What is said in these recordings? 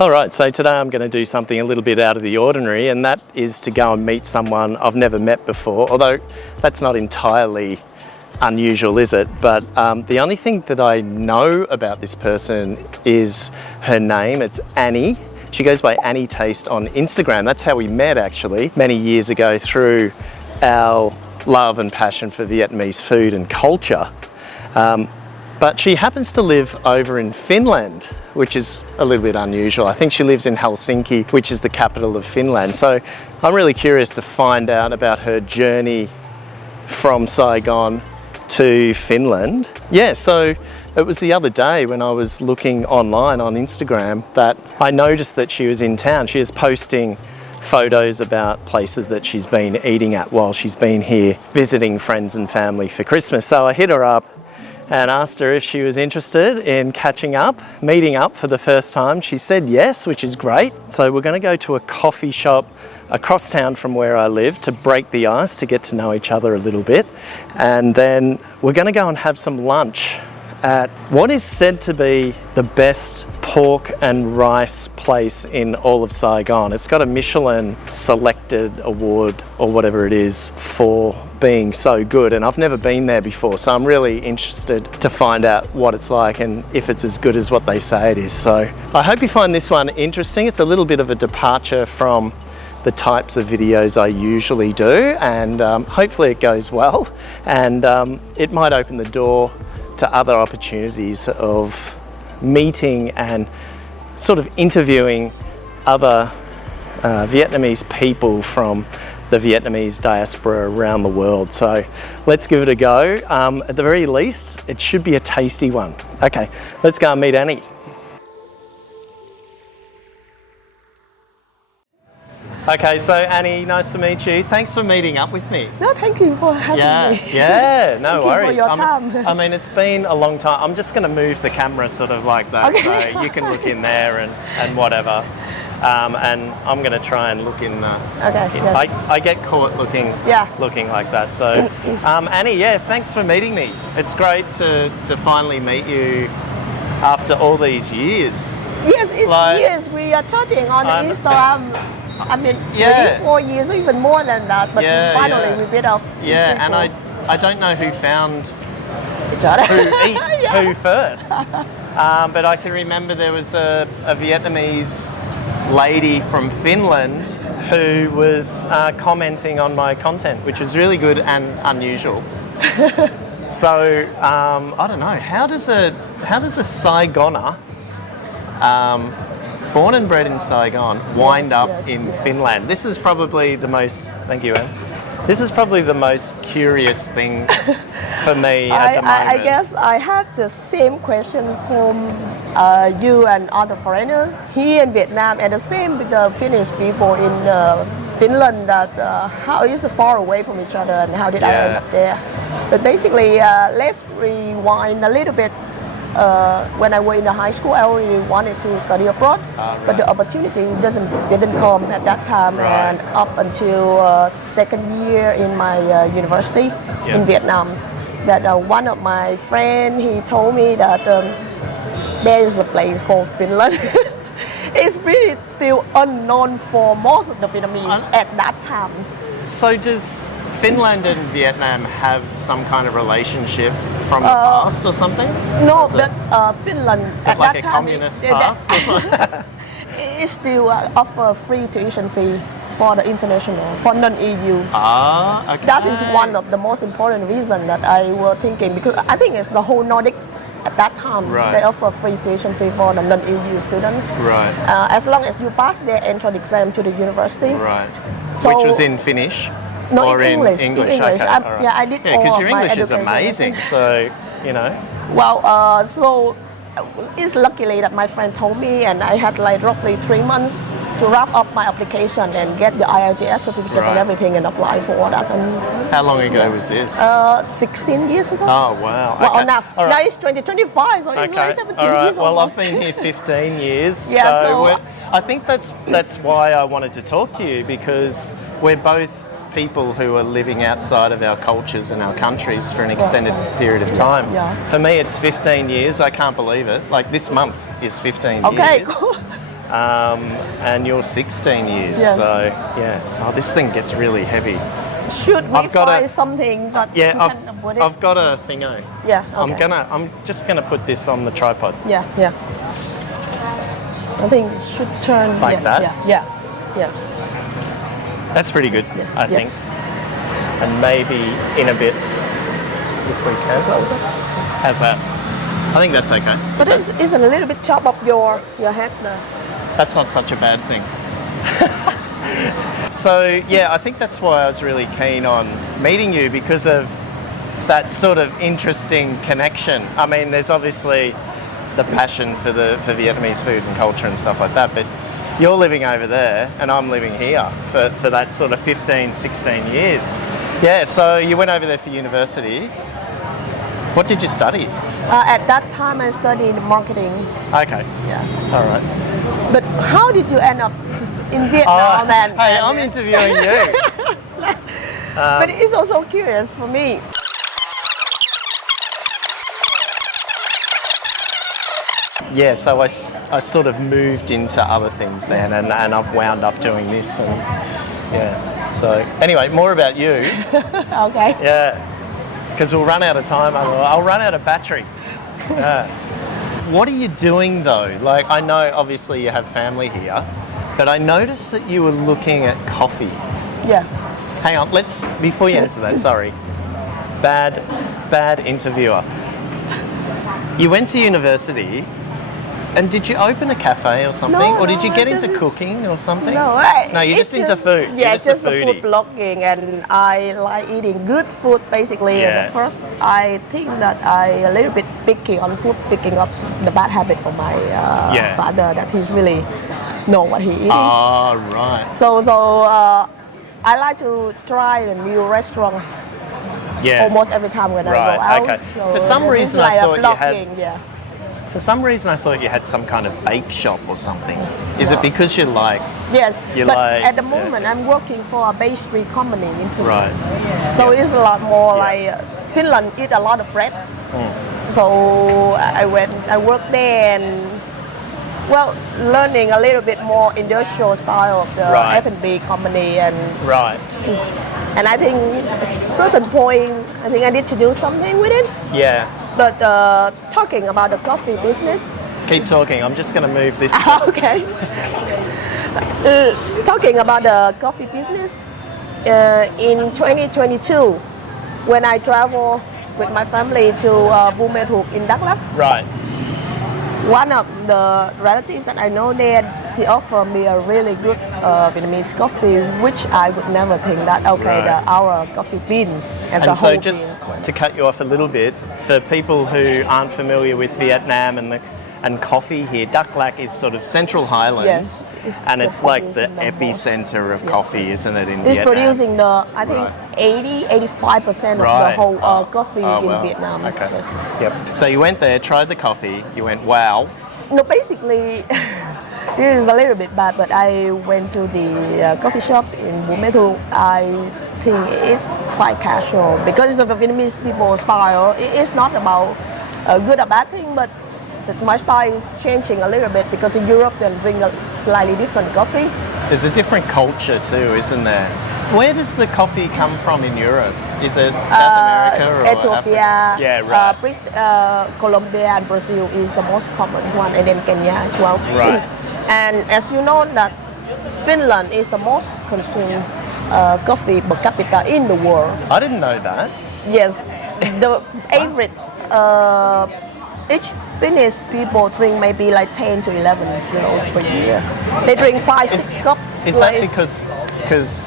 All right, so today I'm going to do something a little bit out of the ordinary, and that is to go and meet someone I've never met before, although that's not entirely unusual, is it? But the only thing that I know about this person is her name. It's Annie. She goes by Annie Taste on Instagram. That's how we met, actually, many years ago through our love and passion for Vietnamese food and culture. But she happens to live over in Finland, which is a little bit unusual. I think she lives in Helsinki, which is the capital of Finland. So I'm really curious to find out about her journey from Saigon to Finland. Yeah, so it was the other day when I was looking online on Instagram that I noticed that she was in town. She is posting photos about places that she's been eating at while she's been here visiting friends and family for Christmas. So I hit her up and asked her if she was interested in catching up, meeting up for the first time. She said yes, which is great. So we're going to go to a coffee shop across town from where I live to break the ice, to get to know each other a little bit. And then we're going to go and have some lunch at what is said to be the best pork and rice place in all of Saigon. It's got a Michelin selected award or whatever it is for being so good, and I've never been there before, so I'm really interested to find out what it's like and if it's as good as what they say it is. So I hope you find this one interesting. It's a little bit of a departure from the types of videos I usually do, and hopefully it goes well, and it might open the door to other opportunities of meeting and sort of interviewing other Vietnamese people from the Vietnamese diaspora around the world. So let's give it a go. At the very least, it should be a tasty one. Okay, let's go and meet Annie. Okay, so Annie, nice to meet you. Thanks for meeting up with me. No, thank you for having me. Yeah, no worries. Thank you for your time. I mean, it's been a long time. I'm just going to move the camera sort of like that, okay. So you can look in there and whatever. And I'm going to try and look in the... Okay, yes. I get caught looking like that. So, Annie, yeah, thanks for meeting me. It's great to finally meet you after all these years. Yes, it's years. We are chatting on Instagram. I mean, 24 years, even more than that. But finally we beat up. Yeah, and I don't know who found each other. who first. But I can remember there was a Vietnamese lady from Finland who was commenting on my content, which was really good and unusual. So I don't know, how does a Saigoner born and bred in Saigon wind up in Finland? This is probably the most, thank you, Anne. This is probably the most curious thing for me at the moment. I guess I had the same question from you and other foreigners here in Vietnam, and the same with the Finnish people in Finland, that how is it far away from each other and how did I end up there? But basically, let's rewind a little bit. When I was in the high school, I really wanted to study abroad, but the opportunity didn't come at that time, and up until second year in my university in Vietnam, that one of my friends, he told me that there is a place called Finland. It's really still unknown for most of the Vietnamese at that time. So does Finland and Vietnam have some kind of relationship from the past or something? No, but Finland at like that a time, communist past or something? It still offer free tuition fee for the international, for non-EU. Okay. That is one of the most important reasons that I was thinking, because I think it's the whole Nordics at that time. They offer free tuition fee for the non-EU students. Right. As long as you pass their entrance exam to the university. Right. So, which was in Finnish? No, or in English. English. Okay, Yeah, I did all because your of my English is education. amazing, so, you know. Well, so it's luckily that my friend told me, and I had like roughly 3 months to wrap up my application and get the IELTS certificates and everything and apply for all that. And how long ago was this? 16 years ago. Oh, wow. Well, okay. now it's 2025, so it's like 17 years Well, almost. I've been here 15 years, Yeah, so I think that's why I wanted to talk to you, because we're both people who are living outside of our cultures and our countries for an extended period of time. Yeah. For me, it's 15 years. I can't believe it. Like, this month is 15 years. Okay, cool. and you're 16 years. Yes. So yeah, oh, this thing gets really heavy. Should we I've got find a- something that Yeah, you can put it? I've got a thingo. Yeah, okay. I'm just gonna put this on the tripod. Yeah, yeah. I think it should turn Like yes, that? Yeah, yeah, That's pretty good, yes. I yes. think. And maybe in a bit, if we can. How's that? I think that's okay. But it's a little bit chop up your head there. That's not such a bad thing. So yeah, I think that's why I was really keen on meeting you, because of that sort of interesting connection. I mean, there's obviously the passion for Vietnamese food and culture and stuff like that, but you're living over there and I'm living here for that sort of 15, 16 years. Yeah, so you went over there for university. What did you study? At that time, I studied marketing. Okay, Yeah. all right. But how did you end up in Vietnam? Hey, I'm interviewing you. But it's also curious for me. Yeah, so I sort of moved into other things then, Yes. and I've wound up doing this, and yeah. So anyway, more about you. Okay. Yeah, because we'll run out of time. I'll run out of battery. What are you doing though? Like, I know obviously you have family here, but I noticed that you were looking at coffee. Yeah. Hang on, before you answer that, sorry. Bad interviewer. You went to university, and did you open a cafe or something? No, or did you no, get I into just- cooking or something? No, you're it's just into food. Yeah, You're just the a food foodie. blogging, and I like eating good food. Basically, Yeah. the first I think that I a little bit picky on food, picking up the bad habit from my Yeah. father, that he's really know what he eating. Oh, right. So I like to try a new restaurant Yeah. almost every time when I Right, go out. okay. So For some it's reason, I like a thought you had- blogging, yeah. For some reason, I thought you had some kind of bake shop or something. Is it because you like... Yes, You but like- at the yeah. moment I'm working for a pastry company in Finland. Right. So Yeah. it's a lot more Yeah. like Finland eat a lot of breads. So I worked there and learning a little bit more industrial style of the Right. F&B company, Right. and I think at a certain point I think I need to do something with it. Yeah. But talking about the coffee business, Keep talking. I'm just going to move this. okay. Talking about the coffee business, in 2022, when I travel with my family to Bume Thuk in Đắk Lắk, Right. one of the relatives that I know there, she offered me a really good Vietnamese coffee, which I would never think that, okay, Right. our coffee beans as the And so whole just beans. to cut you off a little bit, for people who aren't familiar with Vietnam and coffee here, Đắk Lắk is sort of Central Highlands, Yes, it's and the it's like the producing the most. epicenter of Yes, coffee, yes. isn't it, in It's Vietnam? producing I think, Right. 85% of Right. the whole coffee Oh, in wow. Vietnam. Okay. Yes. Yep. So you went there, tried the coffee, you went, wow. No, basically, this is a little bit bad, but I went to the coffee shops in Bume Thuk. I think it's quite casual because of the Vietnamese people style. It's not about a good or bad thing, but my style is changing a little bit because in Europe they drink a slightly different coffee. There's a different culture too, isn't there? Where does the coffee come from in Europe? Is it South America or Ethiopia, Africa? Yeah, right. Colombia and Brazil is the most common one, and then Kenya as well. Right. And as you know that Finland is the most consumed coffee per capita in the world. I didn't know that. Yes, the average each Finnish people drink maybe like 10 to 11 kilos per year. They drink 5-6 cups. Is that because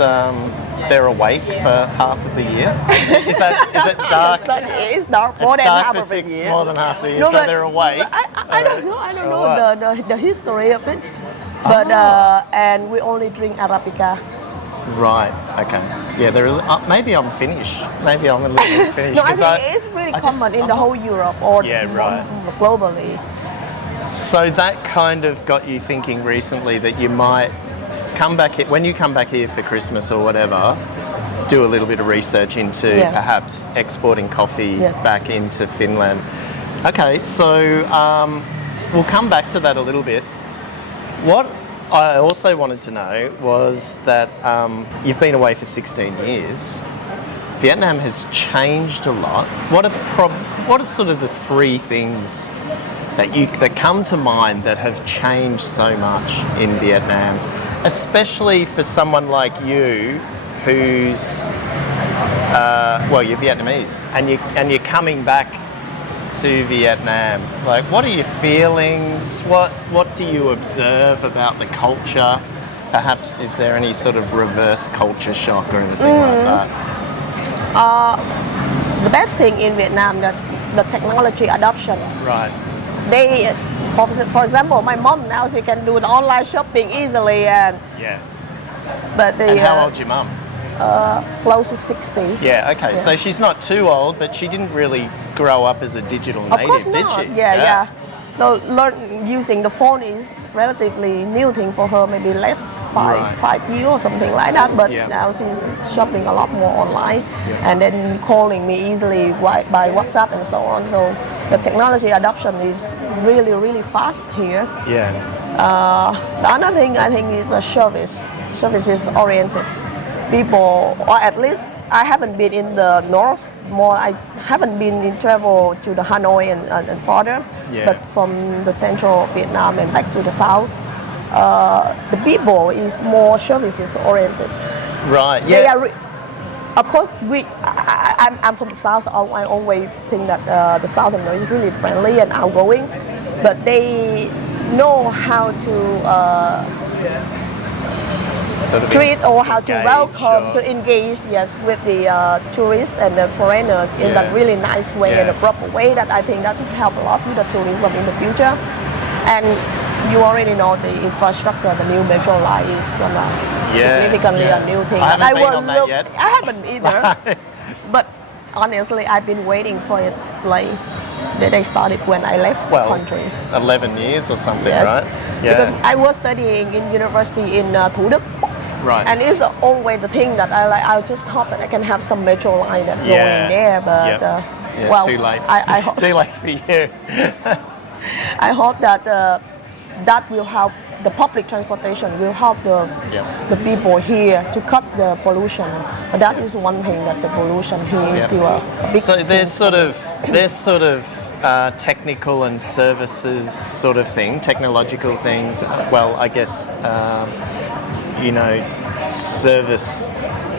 they're awake for half of the year? Is it dark? It's dark more It's than dark half for of the six, year. more than half the year, No, so but they're awake. I don't know. I don't know what? the history of it. But and we only drink Arabica. Right. Okay. Yeah. Maybe I'm Finnish. Maybe I'm a little bit Finnish. No, I 'cause think it's really common in the whole Europe or Yeah, right. globally. So that kind of got you thinking recently that you might come back when you come back here for Christmas or whatever. Do a little bit of research into perhaps exporting coffee back into Finland. Okay, so we'll come back to that a little bit. What I also wanted to know was that you've been away for 16 years. Vietnam has changed a lot. What are sort of the three things that come to mind that have changed so much in Vietnam, especially for someone like you, who's you're Vietnamese, and you're coming back to Vietnam? Like, what are your feelings? What do you observe about the culture? Perhaps is there any sort of reverse culture shock or anything like that? The best thing in Vietnam that the technology adoption. Right. They, for example, my mom now she can do the online shopping easily, and Yeah. but the And how old's your mum? close to 60. Yeah. Okay. Yeah. So she's not too old, but she didn't really grow up as a digital Of course native, did not. she? Yeah. So using the phone is relatively new thing for her, maybe less Right. 5 years or something like that. But Yeah. now she's shopping a lot more online, Yeah. and then calling me easily by WhatsApp and so on. So the technology adoption is really, really fast here. Yeah. The other thing I think is a services oriented. People, or at least I haven't been in the north more. I haven't been in travel to the Hanoi and further, Yeah. but from the central Vietnam and back to the south, the people is more services oriented. Right. They Yeah. are, of course, I'm from the south. So I always think that the southerners is really friendly and outgoing, but they know how to Sort of treat or how to engage welcome, or- to engage, yes, with the tourists and the foreigners in that Yeah. really nice way and Yeah. a proper way that I think that will help a lot with the tourism in the future. And you already know the infrastructure, the new metro line is gonna significantly a new thing. I that haven't been will on that yet. I haven't either. But honestly, I've been waiting for it like they started when I left the country. 11 years or something, Yes, right? because I was studying in university in Thủ Đức. Right. And it's always the thing that I like. I just hope that I can have some metro line that Yeah. going there, but Yep. Yeah, well, too late. I hope Too late for you. I hope that that will help. The public transportation will help Yep. the people here to cut the pollution. But that is one thing that the pollution here is Yep. still a big. So thing there's for sort of technical and services sort of thing, technological things. Well, I guess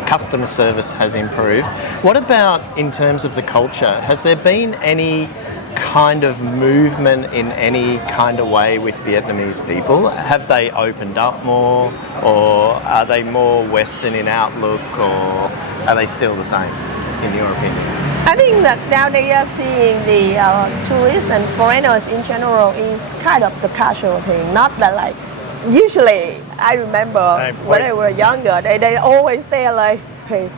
customer service has improved. What about in terms of the culture? Has there been any kind of movement in any kind of way with Vietnamese people? Have they opened up more, or are they more Western in outlook, or are they still the same, in your opinion? I think that now they are seeing the tourists and foreigners in general is kind of the casual thing, not that like. Usually, I remember when I was younger, they always stay like, hey,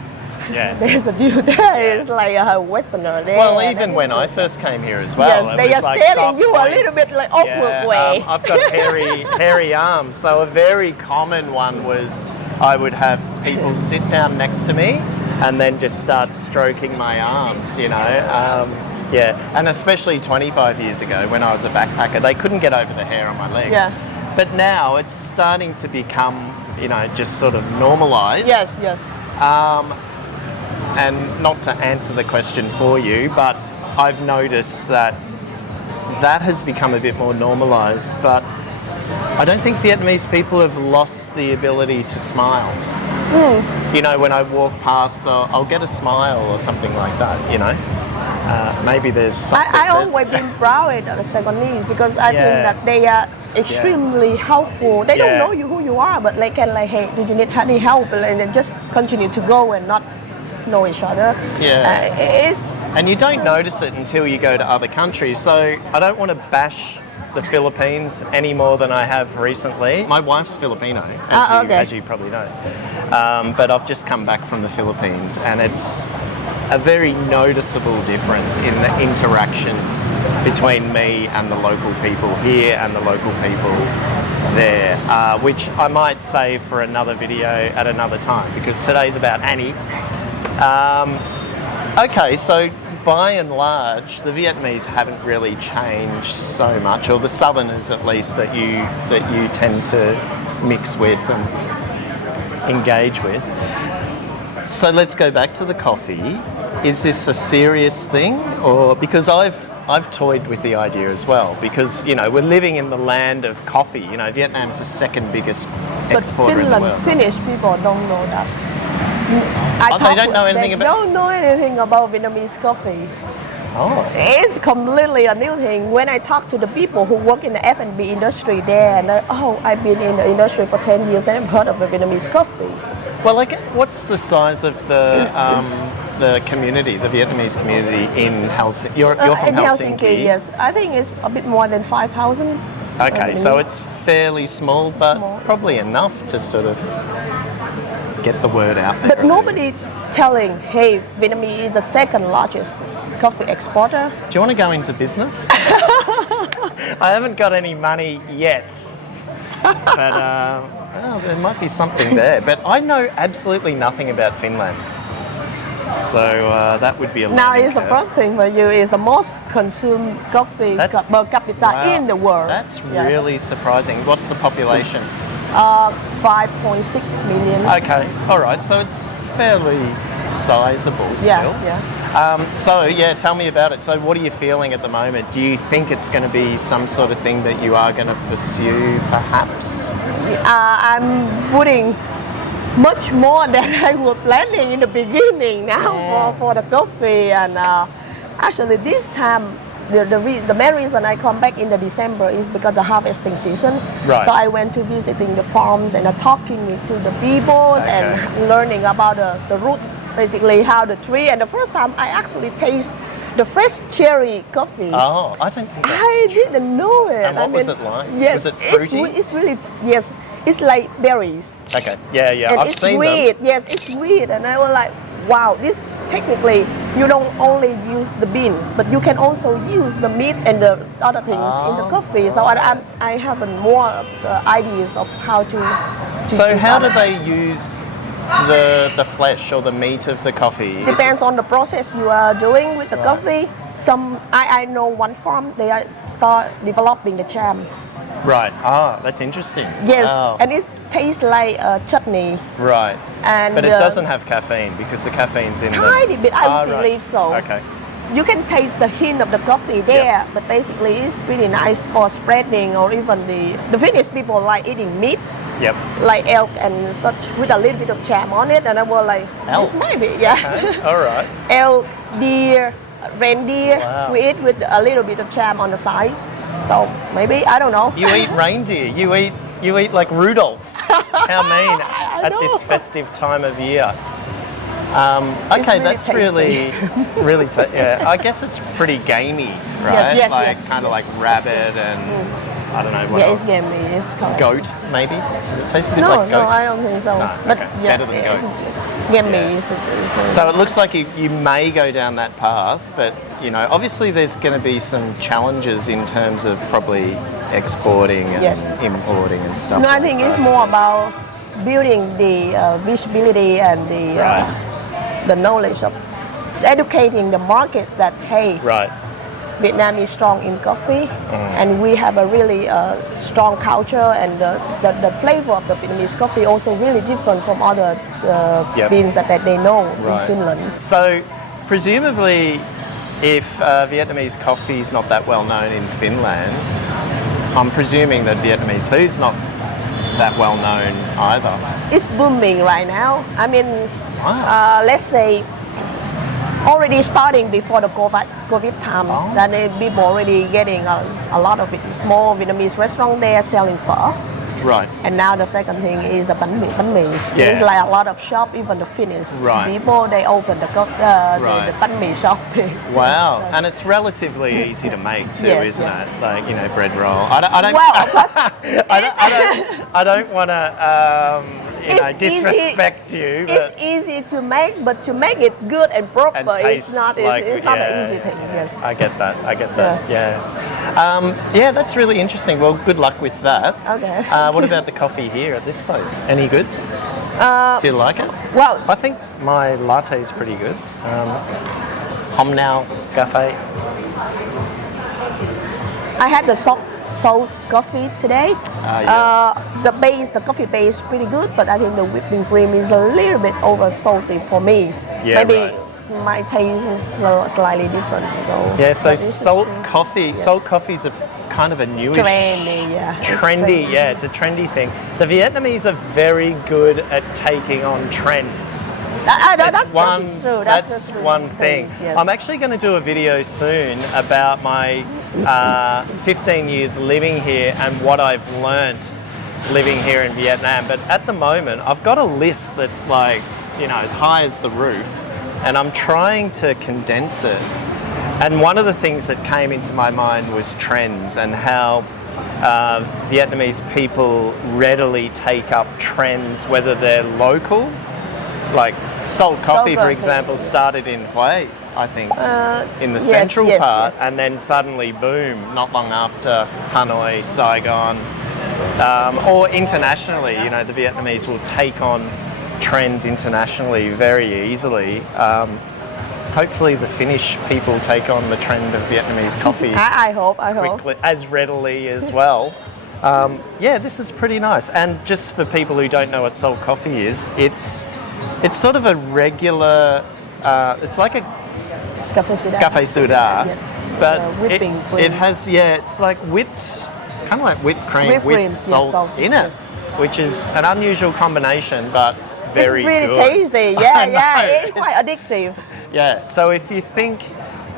Yeah. there's a dude there. It's like a Westerner there. Well, even when I first came here as well, Yes, it they was are like staring soft you points. a little bit like awkward way. I've got hairy arms, so a very common one was I would have people sit down next to me and then just start stroking my arms, and especially 25 years ago when I was a backpacker, they couldn't get over the hair on my legs. Yeah. But now it's starting to become, just sort of normalised. Yes. And not to answer the question for you, but I've noticed that has become a bit more normalised. But I don't think Vietnamese people have lost the ability to smile. When I walk past, I'll get a smile or something like that, Maybe there's something. I always been proud of the Saigonese because I think Yeah. that they are extremely helpful. They don't Yeah. know who you are, but they can like, hey, do you need any help? And then just continue to go and not know each other. Yeah. It's And you don't notice it until you go to other countries. So I don't want to bash the Philippines any more than I have recently. My wife's Filipino, as you probably know. But I've just come back from the Philippines, and it's a very noticeable difference in the interactions between me and the local people here and the local people there, which I might save for another video at another time, because today's about Annie. Okay, so by and large, the Vietnamese haven't really changed so much, or the Southerners at least that you tend to mix with and engage with. So let's go back to the coffee. Is this a serious thing, or because I've toyed with the idea as well, because we're living in the land of coffee. Vietnam's the second biggest exporter in the world. Finnish people don't know that. They don't know anything about. Don't know anything about Vietnamese coffee. Oh. It's completely a new thing. When I talk to the people who work in the F&B industry there, and I've been in the industry for 10 years, they've heard of the Vietnamese coffee. Well, what's the size of the community, the Vietnamese community in Helsinki? You're from in Helsinki, yes. I think it's a bit more than 5,000. Okay, so it's fairly small, but probably enough to sort of get the word out there. But nobody telling, hey, Vietnamese is the second largest coffee exporter. Do you want to go into business? I haven't got any money yet, but there might be something there. But I know absolutely nothing about Finland, so that would be a Now, learning it's the curve. first thing for you is the most consumed coffee per capita in the world. That's really surprising. What's the population? 5.6 million. Okay, all right. So it's fairly sizable still. Yeah. Tell me about it. So what are you feeling at the moment? Do you think it's going to be some sort of thing that you are going to pursue, perhaps? I'm putting much more than I was planning in the beginning now for the coffee. And actually this time, the main reason I come back in the December is because the harvesting season. Right. So I went to visiting the farms and talking to the people and learning about the roots, basically how the tree. And the first time I actually taste the fresh cherry coffee. Oh, I don't think I didn't know it. And what was it like? Yes, Was it fruity? It's really, yes, it's like berries. Okay, yeah. And I've it's seen sweet. them. Yes, it's sweet. And I was like, wow, this technically, you don't only use the beans, but you can also use the meat and the other things in the coffee. So I have more ideas of how to So use how that. do they use the flesh or the meat of the coffee? Depends on the process you are doing with the coffee. I know one farm, they start developing the jam. Right. That's interesting. Yes, Wow. and it tastes like chutney. Right. And But it doesn't have caffeine because the caffeine's in tiny bit, I right. believe so. Okay. You can taste the hint of the coffee there, but basically it's pretty nice for spreading, or even the Finnish people like eating meat, Yep. like elk and such, with a little bit of jam on it, and I was like, Elk? this maybe, yeah. Okay. All right. Elk, deer, reindeer, Wow. we eat with a little bit of jam on the side. So maybe, I don't know. You eat reindeer. You eat like Rudolph. How mean at know. this festive time of year. It's Okay, really that's tasty. really yeah. I guess it's pretty gamey, right? yes, like yes. kind of like rabbit and I don't know what Yeah, else. it's yummy, it's correct. Goat, maybe? Does it taste a bit No, like goat? no, I don't think so. No, But okay. yeah, Better than goat. yummy. So it looks like you may go down that path, but obviously there's going to be some challenges in terms of probably exporting and importing and stuff. No, I like think it's that. more about building the visibility and the knowledge of educating the market that, hey, Right. Vietnam is strong in coffee, and we have a really strong culture, and the flavor of the Vietnamese coffee also really different from other beans that they know in Finland. So presumably if Vietnamese coffee is not that well known in Finland, I'm presuming that Vietnamese food's not that well known either. It's booming right now. I mean, Wow. let's say already starting before the COVID times, that people already getting a lot of it. Small Vietnamese restaurant there selling phở. Right. And now the second thing is the bánh mì. Yeah. There's like a lot of shop, even the Finnish people, they open the bánh mì shop. Wow. And it's relatively easy to make too, Yes, isn't yes. it? Like, bread roll. I don't Well, of course, I don't want to It's disrespect you, but it's easy to make, but to make it good and proper, and it's taste not like, easy. It's not an easy thing. Yes. I get that. Yeah, that's really interesting. Well, good luck with that. Okay. What about the coffee here at this place? Any good? Do you like it? Well, I think my latte is pretty good. Hom Now Cafe? I had the salt coffee today. The coffee base, pretty good, but I think the whipping cream is a little bit over salty for me. Yeah, maybe right. my taste is slightly different. So Yeah, so but salt interesting. coffee. Yes. Salt coffee's a kind of a newish. Trendy, yeah. It's Trendy, yeah, it's a trendy thing. The Vietnamese are very good at taking on trends. That's true. That's the true one thing. Yes. I'm actually going to do a video soon about my 15 years living here and what I've learnt living here in Vietnam. But at the moment, I've got a list that's like, you know, as high as the roof, and I'm trying to condense it. And one of the things that came into my mind was trends and how Vietnamese people readily take up trends, whether they're local, like salt coffee, for example, yes. started in Hue, I think, in the central part, yes. and then suddenly boom, not long after Hanoi, Saigon, or internationally, you know, the Vietnamese will take on trends internationally very easily. Hopefully the Finnish people take on the trend of Vietnamese coffee I hope. quickly, as readily as well. Yeah, this is pretty nice. And just for people who don't know what salt coffee is, it's sort of a regular, it's like a cafe soda, Yes. but whipping cream. it has, yeah, it's like whipped, kind of like whipped cream with salt in it, which is an unusual combination, but very it's really good. tasty. Yeah, it's quite addictive. Yeah, so if you think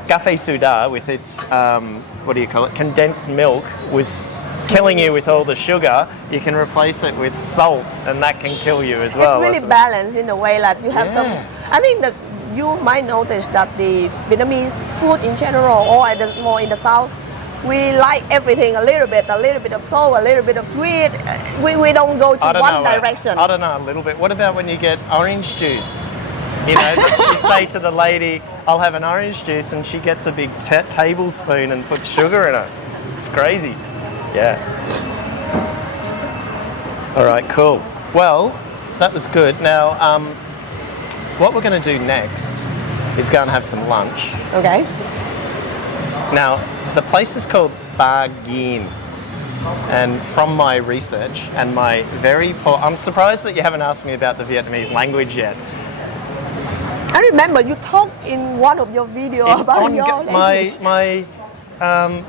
cafe soda with its, what do you call it, condensed milk was killing you with all the sugar, you can replace it with salt and that can kill you as well. It's really balanced in a way that you have some. Yeah. I think that you might notice that the Vietnamese food in general, or more in the south, we like everything a little bit of salt, a little bit of sweet. We don't go to one direction. I don't know, a little bit. What about when you get orange juice? You know, you say to the lady, I'll have an orange juice, and she gets a big tablespoon and puts sugar in it. It's crazy. Yeah. All right, cool. Well, that was good. Now, what we're going to do next is go and have some lunch. Okay. Now, the place is called Ba Gien. And from my research and my very poor... I'm surprised that you haven't asked me about the Vietnamese language yet. I remember you talked in one of your videos about your language. My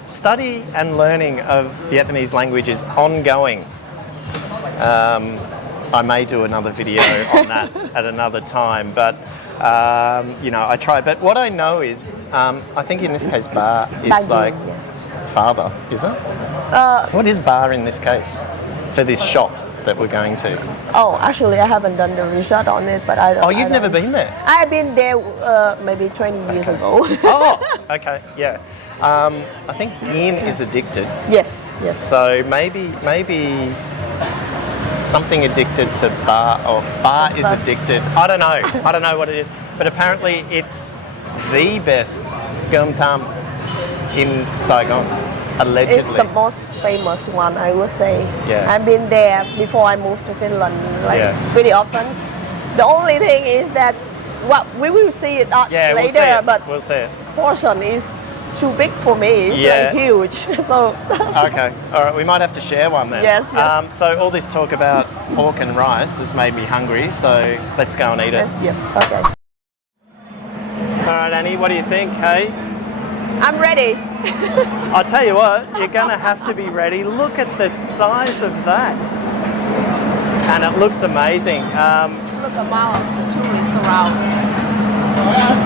study and learning of Vietnamese language is ongoing. I may do another video on that at another time, but you know, I try. But what I know is, I think in this case, ba is like father, is it? What is ba in this case for this shop that we're going to? Oh, actually, I haven't done the research on it, but I don't. Oh, you've never been there? I've been there maybe 20 years ago. Oh, okay, yeah. I think Yin is addicted. Yes. So maybe something addicted to bar, or bar is addicted. I don't know what it is. But apparently it's the best gum tam in Saigon, allegedly. It's the most famous one, I would say. Yeah. I've been there before I moved to Finland, pretty often. The only thing is that, well, we will see it later, we'll see it. but We'll see it. portion is too big for me. It's like huge. So okay, all right, we might have to share one then. Yes. So all this talk about pork and rice has made me hungry, so let's go and eat it. Yes, okay. All right, Annie, what do you think, hey? I'm ready. I'll tell you what, you're gonna have to be ready. Look at the size of that. And it looks amazing. Look about tourists around.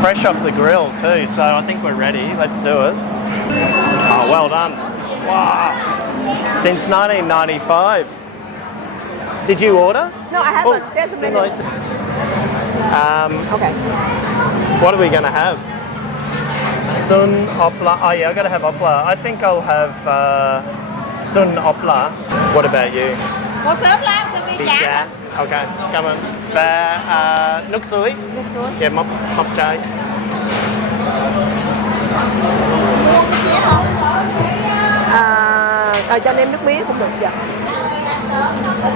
Fresh off the grill too, so I think we're ready. Let's do it. Oh, well done. Wow. Since 1995. Did you order? No, I haven't. There's a menu. Okay. What are we going to have? Sun opla. Oh yeah, I got to have opla. I think I'll have sun opla. What about you? Một sớm lá sơ mi chả. Okay, cảm ơn. Và nước suối. Nước suối. Yeah, mọc chai. Mua cái dĩa không? Cho anh em nước mía cũng được. Dạ.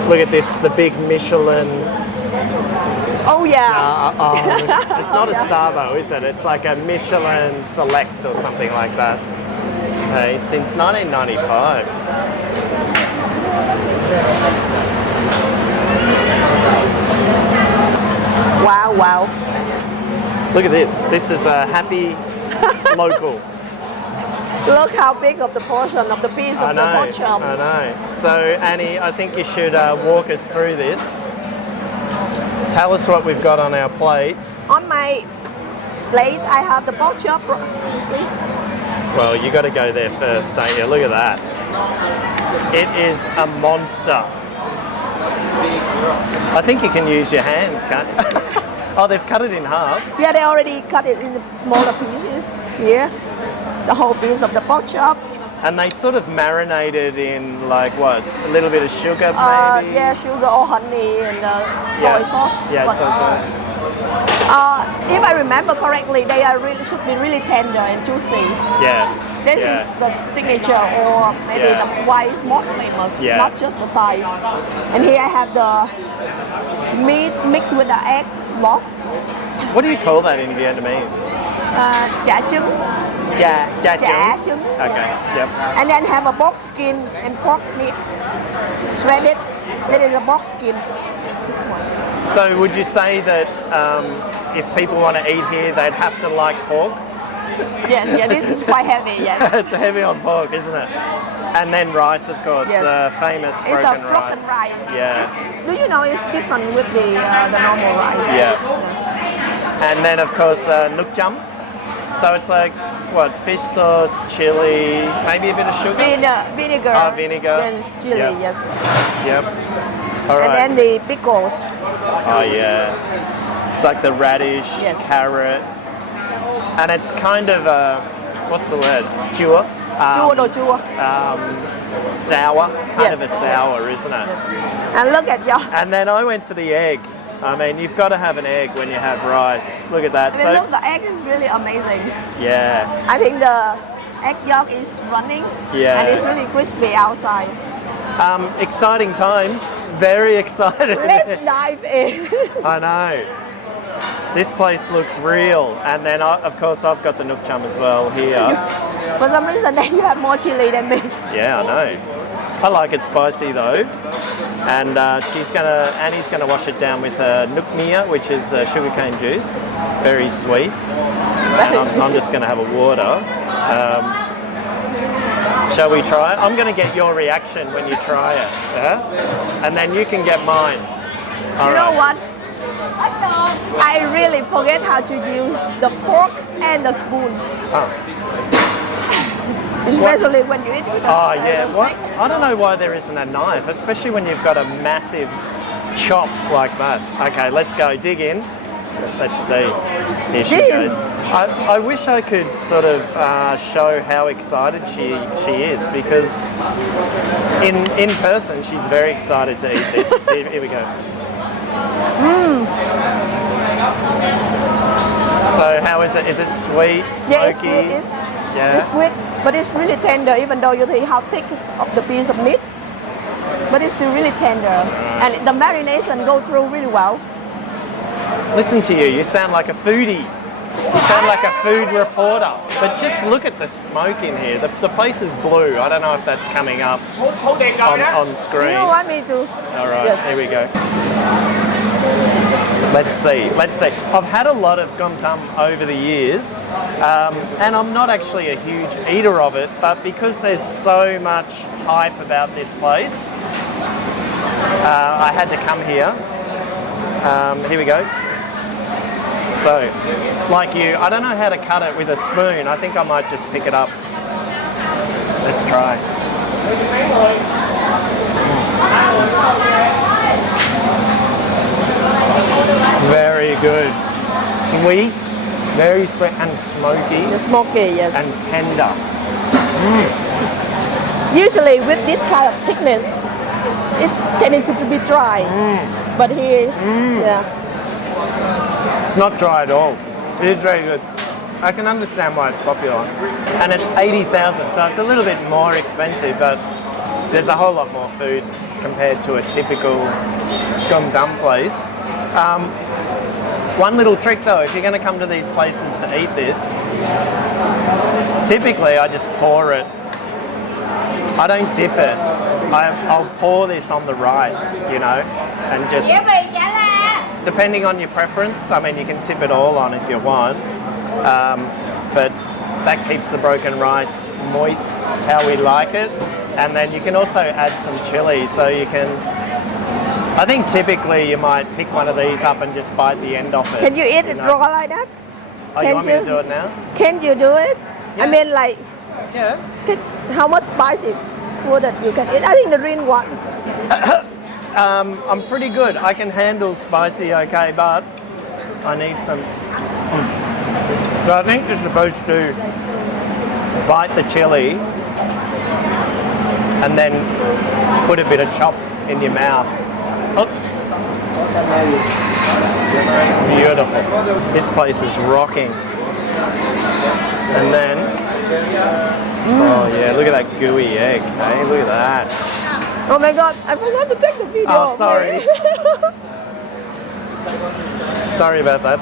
Look at this, the big Michelin Oh, yeah. star. Oh, it's not a star though, is it? It's like a Michelin Select or something like that. Okay, since 1995. Wow, wow. Look at this. This is a happy local. Look how big of the portion of the piece of the pork chop. I know. So Annie, I think you should walk us through this. Tell us what we've got on our plate. On my plate, I have the pork chop. You see? Well, you got to go there first, don't you? Look at that. It is a monster. I think you can use your hands, can't you? Oh, they've cut it in half. Yeah, they already cut it into smaller pieces here. The whole piece of the pork chop. And they sort of marinated in like what? A little bit of sugar, maybe? Yeah, sugar or honey and soy sauce. Yeah, But, soy sauce. if I remember correctly, they are really should be really tender and juicy. Yeah. This is the signature, or maybe Yeah. the why is most famous, Yeah. not just the size. And here I have the meat mixed with the egg loaf, What do you call that in Vietnamese? chả trứng, Ja chả trứng. trứng. Okay. Yep. And then have a pork skin and pork meat shredded. That is a pork skin. This one. So would you say that if people want to eat here, they'd have to like pork? Yes, yeah, this is quite heavy. Yes. It's heavy on pork, isn't it? And then rice, of course, Yes. the famous It's broken a broken rice. rice. Yeah. Do you know it's different with the normal rice? Yeah. Yes. And then, of course, nuc jam. So it's like, what, fish sauce, chili, maybe a bit of sugar? Vinegar. Ah, vinegar. And chili, Yep. yes. Yep. All And right. then the pickles. Oh, yeah. It's like the radish, Yes. carrot. And it's kind of, what's the word? Chua? Chua đồ chua. Sour. Kind Yes, of a yes. sour, isn't it? Yes. And look at your. And then I went for the egg. I mean, you've got to have an egg when you have rice. Look at that. I mean, look, the egg is really amazing. Yeah. I think the egg yolk is running. Yeah. And it's really crispy outside. Exciting times. Very excited. Let's dive in. I know. This place looks real. And then, of course, I've got the nook chum as well here. For some reason, then you have more chili than me. Yeah, I know. I like it spicy though. And Annie's gonna wash it down with nook mia, which is sugarcane juice. Very sweet. And I'm just gonna have a water. Shall we try it? I'm gonna get your reaction when you try it. Yeah? And then you can get mine. All You right. know what? I really forget how to use the fork and the spoon. Oh. Especially when you eat with a Oh yeah, the what? steak. I don't know why there isn't a knife, especially when you've got a massive chop like that. Okay, let's go, dig in. Let's see. Here she This goes. is- I wish I could sort of show how excited she is, because in person she's very excited to eat this. Here we go. So how is it? Is it sweet, smoky? Yeah, it's sweet. It's sweet, but it's really tender, even though you see how thick is of the piece of meat. But it's still really tender. And the marination go through really well. Listen to you, you sound like a foodie. You sound like a food reporter. But just look at the smoke in here. The place is blue. I don't know if that's coming up on screen. You want me to? All right, Yes. here we go. Let's see. I've had a lot of gom tam over the years, and I'm not actually a huge eater of it, but because there's so much hype about this place, I had to come here. Here we go. So, like you, I don't know how to cut it with a spoon. I think I might just pick it up. Let's try. Very good. Sweet, very sweet and smoky The smoky, yes. and tender. Usually with this kind of thickness, it's tending to be dry. But here is, yeah. It's not dry at all. It is very good. I can understand why it's popular. And it's 80,000, so it's a little bit more expensive, but there's a whole lot more food compared to a typical gom dum place. One little trick though, if you're going to come to these places to eat this, typically I just pour it. I don't dip it. I'll pour this on the rice, you know, and just, depending on your preference, I mean, you can tip it all on if you want, but that keeps the broken rice moist how we like it. And then you can also add some chili, so you can, I think typically you might pick one of these up and just bite the end off it. Can you eat it raw like that? Oh, you want me to do it now? Can you do it? Yeah. I mean, like, Yeah. how much spicy food that you can eat? I think the green one. I'm pretty good. I can handle spicy okay, but I need some. So I think you're supposed to bite the chili and then put a bit of chop in your mouth. Oh. Beautiful. This place is rocking. And then, oh yeah, look at that gooey egg. Hey, look at that. Oh my God, I forgot to take the video. Oh, sorry. Sorry about that.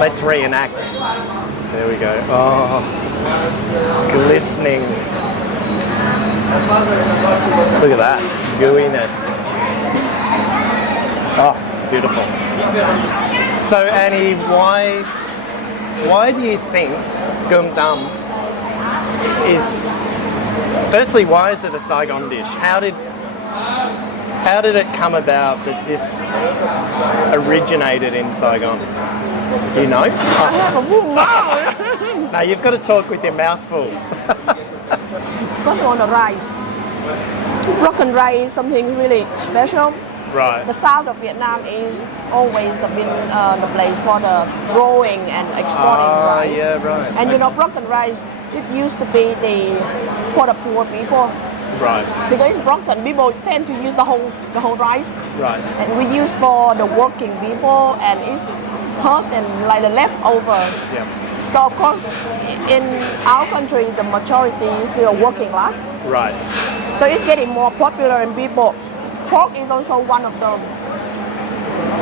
Let's reenact. There we go. Oh, glistening. Look at that gooiness. Oh, beautiful. So Annie, why do you think gum dum is? Firstly, why is it a Saigon dish? How did it come about that this originated in Saigon? Do you know? I have a full mouth. No, you've got to talk with your mouth full. First on the rice. Broken rice is something really special. Right. The south of Vietnam is always the place for the growing and exporting rice. Yeah, right. And you know, broken rice, it used to be for the poor people. Right. Because it's broken, people tend to use the whole rice. Right. And we use for the working people, and it's cost and like the leftover. Yeah. So of course, in our country, the majority is still working class. Right. So it's getting more popular in people. Pork is also one of the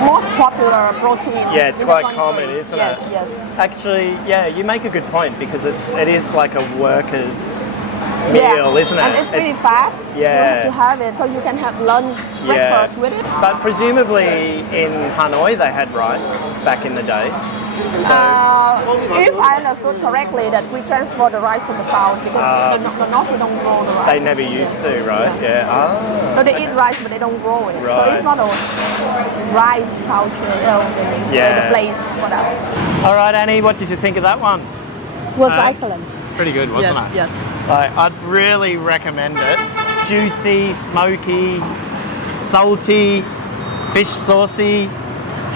most popular protein. Yeah, it's in the quite country. common, isn't it? Yes, yes. Actually, yeah, you make a good point because it is like a worker's meal, isn't it? And it's pretty fast Yeah. to have it, so you can have lunch, breakfast with it. But presumably in Hanoi they had rice back in the day. So If I understood correctly, that we transfer the rice from the south because the north we don't grow the rice. they never used to, right? Yeah. Ah. So they eat rice, but they don't grow it. So Right. it's not a rice culture, Yeah. the place for that. All right, Annie, what did you think of that one? Was excellent. Pretty good, wasn't it? Yes. I'd really recommend it. Juicy, smoky, salty, fish saucy.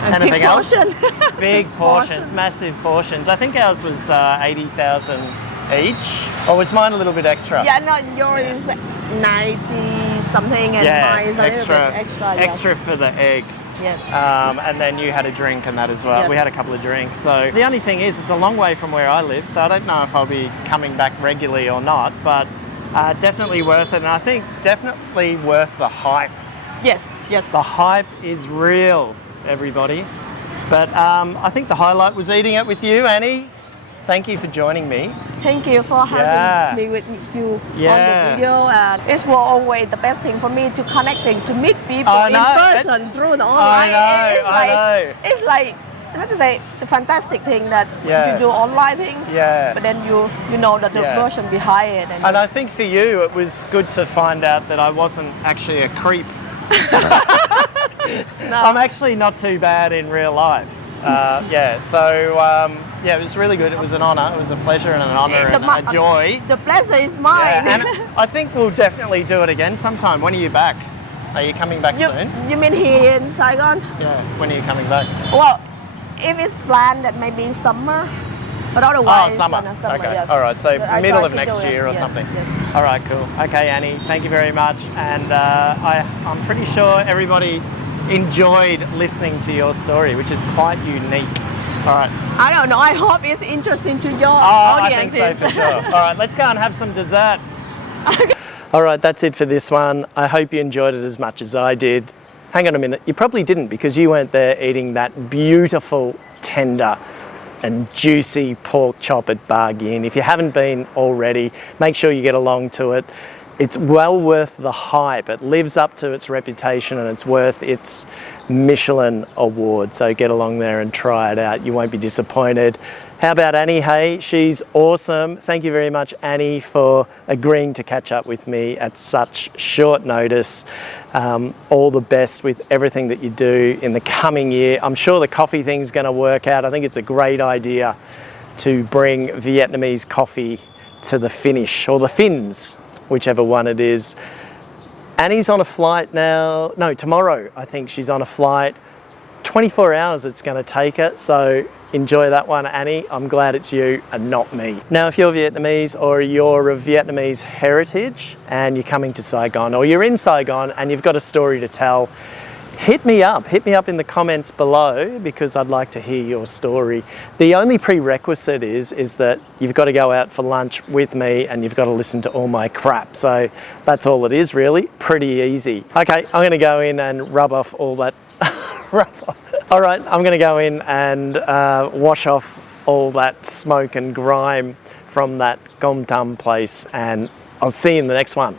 Anything big else? portion. Big portions, massive portions. I think ours was 80,000 each. Or was mine a little bit extra? Yeah, no, yours is 90 something and mine is a little bit extra. Yes. Extra for the egg. Yes. And then you had a drink and that as well. Yes. We had a couple of drinks. So the only thing is it's a long way from where I live, so I don't know if I'll be coming back regularly or not, but definitely worth it. And I think definitely worth the hype. Yes. The hype is real, everybody. But I think the highlight was eating it with you, Annie. Thank you for joining me. Thank you for having me with you on the video. And it's always the best thing for me to connecting, to meet people in person through the online. I know. It's like, how to say, the fantastic thing that you do online thing. Yeah. But then you know that the person behind it. And I think for you, it was good to find out that I wasn't actually a creep. No. I'm actually not too bad in real life. It was really good. It was an honour. It was a pleasure and an honour and a joy. The pleasure is mine. Yeah, and I think we'll definitely do it again sometime. When are you back? Are you coming back soon? You mean here in Saigon? Yeah. When are you coming back? Well, if it's planned, that may be in summer. But otherwise, summer. summer, Okay. yes. All right. So I middle try of to next do it. year or Yes, something. Yes. All right. Cool. Okay, Annie. Thank you very much. And I'm pretty sure everybody enjoyed listening to your story, which is quite unique. All right. I don't know. I hope it's interesting to your I think audiences. so for sure. All right. Let's go and have some dessert. All right. That's it for this one. I hope you enjoyed it as much as I did. hang on a minute, you probably didn't because you weren't there eating that beautiful, tender and juicy pork chop at Bargain. If you haven't been already, make sure you get along to it. It's well worth the hype. It lives up to its reputation and it's worth its Michelin award. So get along there and try it out. You won't be disappointed. How about Annie? Hey, she's awesome. Thank you very much, Annie, for agreeing to catch up with me at such short notice. All the best with everything that you do in the coming year. I'm sure the coffee thing's going to work out. I think it's a great idea to bring Vietnamese coffee to the Finnish, or the Finns, whichever one it is. Annie's on a flight now. No, tomorrow I think she's on a flight. 24 hours it's going to take her, so enjoy that one, Annie. I'm glad it's you and not me. Now, if you're Vietnamese or you're of Vietnamese heritage and you're coming to Saigon, or you're in Saigon and you've got a story to tell, hit me up in the comments below because I'd like to hear your story. The only prerequisite is that you've got to go out for lunch with me and you've got to listen to all my crap. So that's all it is, really. Pretty easy. Okay, I'm going to go in and rub off all that. All right, I'm going to go in and wash off all that smoke and grime from that gom tam place, and I'll see you in the next one.